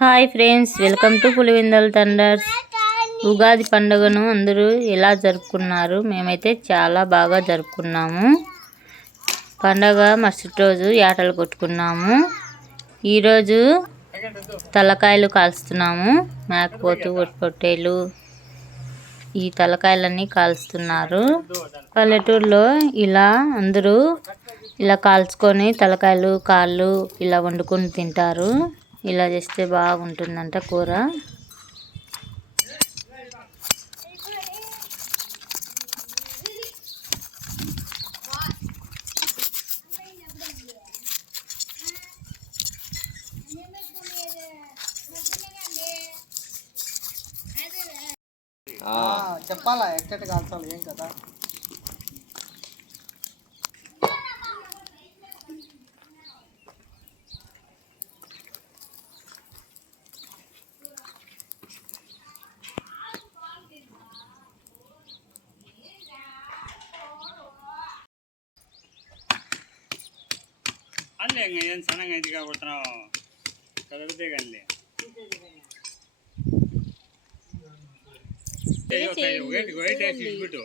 Hi friends welcome to Pulivendula thunders. Ugadi పండుగను అందరూ ఎలా జరుపుకున్నారు? మేమైతే చాలా బాగా జరుపుకున్నాము. పండగ మరుసటి రోజు యాటలు కొట్టుకున్నాము. ఈరోజు తలకాయలు కాలుస్తున్నాము మేకపోతు పొట్టేలు ఈ తలకాయలన్నీ కాల్స్తున్నారు పల్లెటూరులో ఇలా అందరూ ఇలా కాల్చుకొని తలకాయలు కాళ్ళు ఇలా వండుకొని తింటారు. ఇలా చేస్తే బాగుంటుందంట కూర. చెప్పాలా ఎక్కడ కాల్చాలి ఏం కదా ಅಲ್ಲೇ ಹಂಗೆ ಏನು ಚೆನ್ನಾಗಿ ಐತಿ ಆಗ್ಬಿಟ್ಟು ನಾವು ಕದಡ್ದೇಗ ಅಲ್ಲಿ ಐವತ್ತೈದು ವೇಟ್ ವೇಟ್ ಹಾಕಿ ಇಟ್ಬಿಟ್ಟು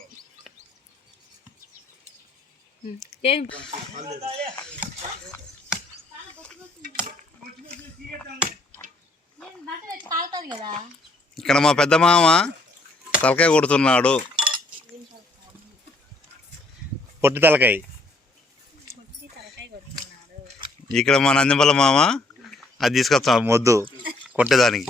ఇక్కడ మా పెద్ద మామ తలకాయ కొడుతున్నాడు పొట్టి తలకాయ ఇక్కడ మా నందిమల్ల మామ అది తీసుకొస్తాం మొద్దు కొట్టేదానికి.